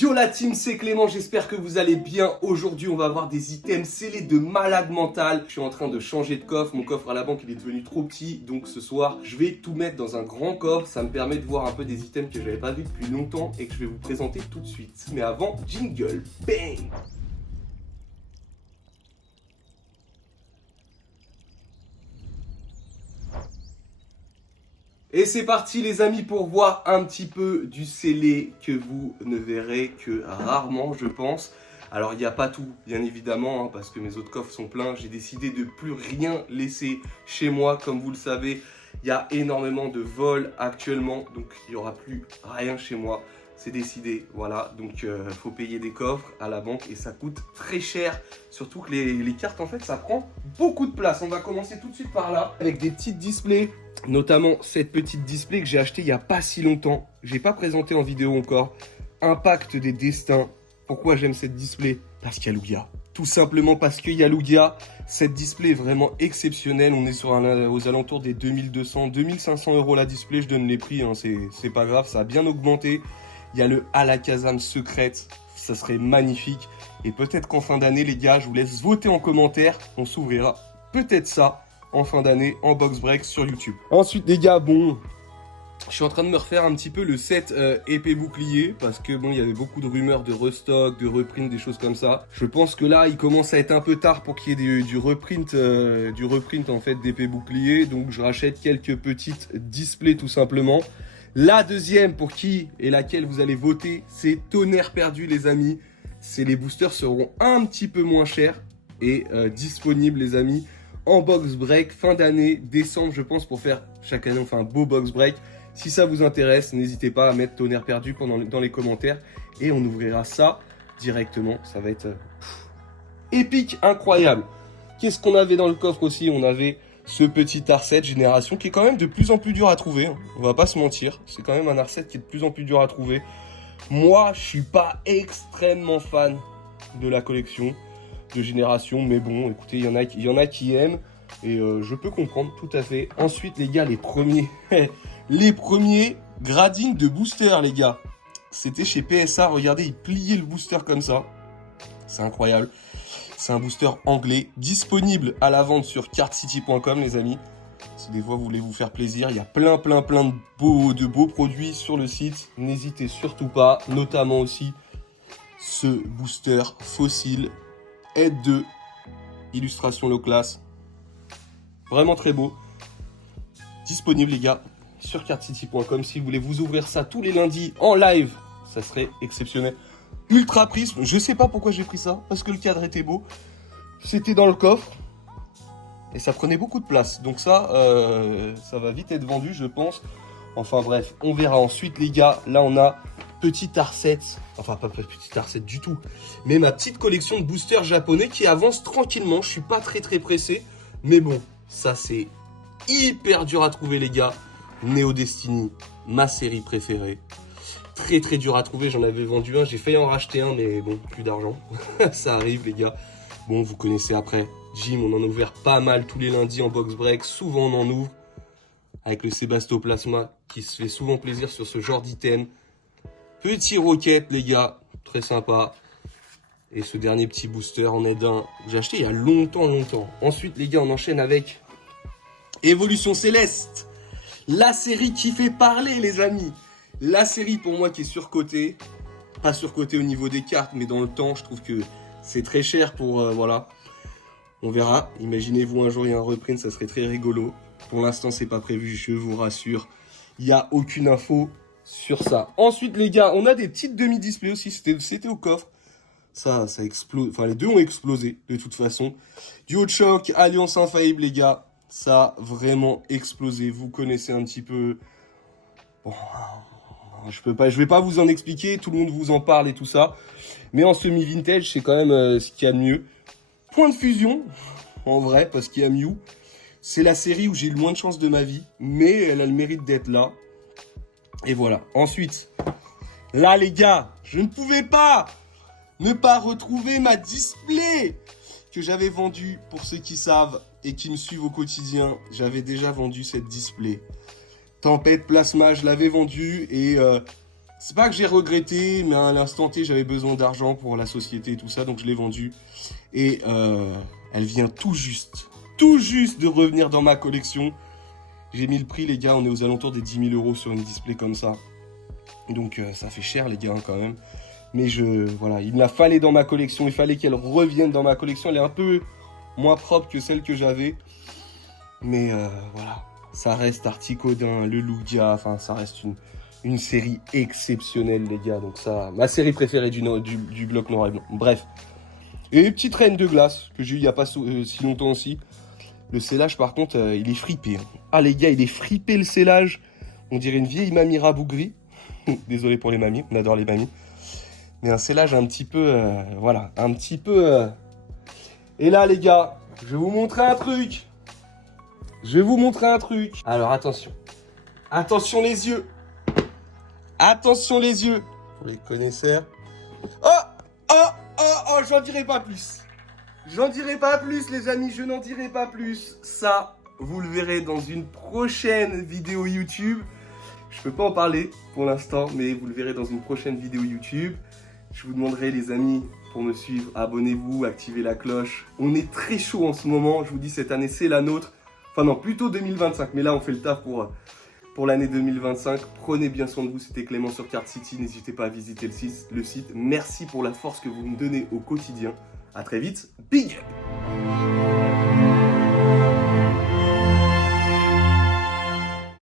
Yo la team, c'est Clément, j'espère que vous allez bien. Aujourd'hui, on va avoir des items scellés de malade mental. Je suis en train de changer de coffre, mon coffre à la banque il est devenu trop petit. Donc ce soir, je vais tout mettre dans un grand coffre. Ça me permet de voir un peu des items que j'avais pas vu depuis longtemps et que je vais vous présenter tout de suite. Mais avant, jingle, bang! Et c'est parti les amis pour voir un petit peu du scellé que vous ne verrez que rarement je pense. Alors il n'y a pas tout bien évidemment hein, parce que mes autres coffres sont pleins. J'ai décidé de plus rien laisser chez moi comme vous le savez. Il y a énormément de vols actuellement donc il n'y aura plus rien chez moi. C'est décidé, voilà, donc faut payer des coffres à la banque et ça coûte très cher. Surtout que les cartes en fait ça prend beaucoup de place. On va commencer tout de suite par là avec des petites displays. Notamment cette petite display que j'ai acheté il n'y a pas si longtemps. Je n'ai pas présenté en vidéo encore. Impact des destins. Pourquoi j'aime cette display? Parce qu'il y a Lugia. Tout simplement parce qu'il y a Lugia. Cette display est vraiment exceptionnelle. On est sur aux alentours des 2200, 2500 € la display. Je donne les prix, hein. C'est pas grave, ça a bien augmenté. Il y a le Alakazam secrète. Ça serait magnifique. Et peut-être qu'en fin d'année, les gars, je vous laisse voter en commentaire. On s'ouvrira peut-être ça en fin d'année en box break sur YouTube. Ensuite les gars, bon, je suis en train de me refaire un petit peu le set épée bouclier parce que bon, il y avait beaucoup de rumeurs de restock, de reprint, des choses comme ça. Je pense que là, il commence à être un peu tard pour qu'il y ait du reprint en fait d'épée bouclier. Donc je rachète quelques petites displays tout simplement. La deuxième pour qui et laquelle vous allez voter, c'est Tonnerre Perdu les amis. Les boosters seront un petit peu moins chers et disponibles les amis. En box break, fin d'année, décembre je pense, pour faire chaque année on fait un beau box break. Si ça vous intéresse, n'hésitez pas à mettre Tonnerre Perdu dans les commentaires et on ouvrira ça directement. Ça va être épique, incroyable. Qu'est-ce qu'on avait dans le coffre aussi? On avait ce petit R7 génération qui est quand même de plus en plus dur à trouver, hein. On va pas se mentir, c'est quand même un R7 qui est de plus en plus dur à trouver. Moi je suis pas extrêmement fan de la collection de génération, mais bon, écoutez, il y en a qui aiment, et je peux comprendre tout à fait. Ensuite, les gars, les premiers gradines de booster, les gars, c'était chez PSA, regardez, ils pliaient le booster comme ça, c'est incroyable. C'est un booster anglais, disponible à la vente sur cardcity.com, les amis. Si des fois vous voulez vous faire plaisir, il y a plein de beaux produits sur le site, n'hésitez surtout pas, notamment aussi ce booster fossile Aide 2, illustration low class, vraiment très beau, disponible les gars sur cardcity.com. Si vous voulez vous ouvrir ça tous les lundis en live, ça serait exceptionnel. Ultra prisme, je sais pas pourquoi j'ai pris ça, parce que le cadre était beau, c'était dans le coffre et ça prenait beaucoup de place, donc ça va vite être vendu je pense. Enfin bref, on verra ensuite les gars. Là on a petit R7, enfin pas petit R7 du tout, mais ma petite collection de boosters japonais qui avance tranquillement. Je suis pas très pressé, mais bon, ça c'est hyper dur à trouver les gars. Neo Destiny, ma série préférée, très dur à trouver. J'en avais vendu un, j'ai failli en racheter un, mais bon, plus d'argent. Ça arrive les gars. Bon, vous connaissez après, Jim, on en a ouvert pas mal tous les lundis en box break, souvent on en ouvre. Avec le Sébastoplasma qui se fait souvent plaisir sur ce genre d'item. Petit Rocket les gars, très sympa. Et ce dernier petit booster en aide 1 que j'ai acheté il y a longtemps. Ensuite les gars, on enchaîne avec Évolution Céleste. La série qui fait parler les amis. La série pour moi qui est surcotée. Pas surcotée au niveau des cartes, mais dans le temps, je trouve que c'est très cher pour... voilà. On verra. Imaginez-vous un jour il y a un reprint, ça serait très rigolo. Pour l'instant, c'est pas prévu, je vous rassure. Il n'y a aucune info sur ça. Ensuite, les gars, on a des petites demi-displays aussi. C'était au coffre. Ça explose. Enfin, les deux ont explosé, de toute façon. Duo Choc, Alliance Infaillible, les gars. Ça a vraiment explosé. Vous connaissez un petit peu. Bon, je vais pas vous en expliquer. Tout le monde vous en parle et tout ça. Mais en semi-vintage, c'est quand même ce qu'il y a de mieux. Point de fusion, en vrai, parce qu'il y a Mew. C'est la série où j'ai eu le moins de chance de ma vie, mais elle a le mérite d'être là. Et voilà. Ensuite, là les gars, je ne pouvais pas ne pas retrouver ma display que j'avais vendue, pour ceux qui savent et qui me suivent au quotidien. J'avais déjà vendu cette display. Tempête Plasma, je l'avais vendue et C'est pas que j'ai regretté, mais à l'instant T, j'avais besoin d'argent pour la société et tout ça, donc je l'ai vendue. Et elle vient tout juste de revenir dans ma collection. J'ai mis le prix, les gars, on est aux alentours des 10 000 € sur une display comme ça. Donc ça fait cher, les gars, quand même. Mais voilà, il me la fallait dans ma collection, il fallait qu'elle revienne dans ma collection. Elle est un peu moins propre que celle que j'avais. Mais voilà, ça reste Articodin, le Lugia, enfin ça reste une série exceptionnelle, les gars. Donc ça, ma série préférée du Glock noir et blanc. Bref. Et une petite reine de glace que j'ai eu il n'y a pas si longtemps aussi. Le scellage, par contre, il est fripé. Hein. Ah, les gars, il est fripé le scellage. On dirait une vieille mamie rabougrie. Désolé pour les mamies, on adore les mamies. Mais un scellage un petit peu, voilà, un petit peu... Et là, les gars, je vais vous montrer un truc. Alors, attention. Attention les yeux. Attention les yeux. Pour les connaisseurs. Oh, j'en dirai pas plus. J'en dirai pas plus, les amis, je n'en dirai pas plus. Ça, vous le verrez dans une prochaine vidéo YouTube. Je peux pas en parler pour l'instant, mais vous le verrez dans une prochaine vidéo YouTube. Je vous demanderai, les amis, pour me suivre, abonnez-vous, activez la cloche. On est très chaud en ce moment, je vous dis, cette année, c'est la nôtre. Enfin non, plutôt 2025, mais là, on fait le taf pour l'année 2025. Prenez bien soin de vous, c'était Clément sur Card City. N'hésitez pas à visiter le site. Merci pour la force que vous me donnez au quotidien. À très vite, big up!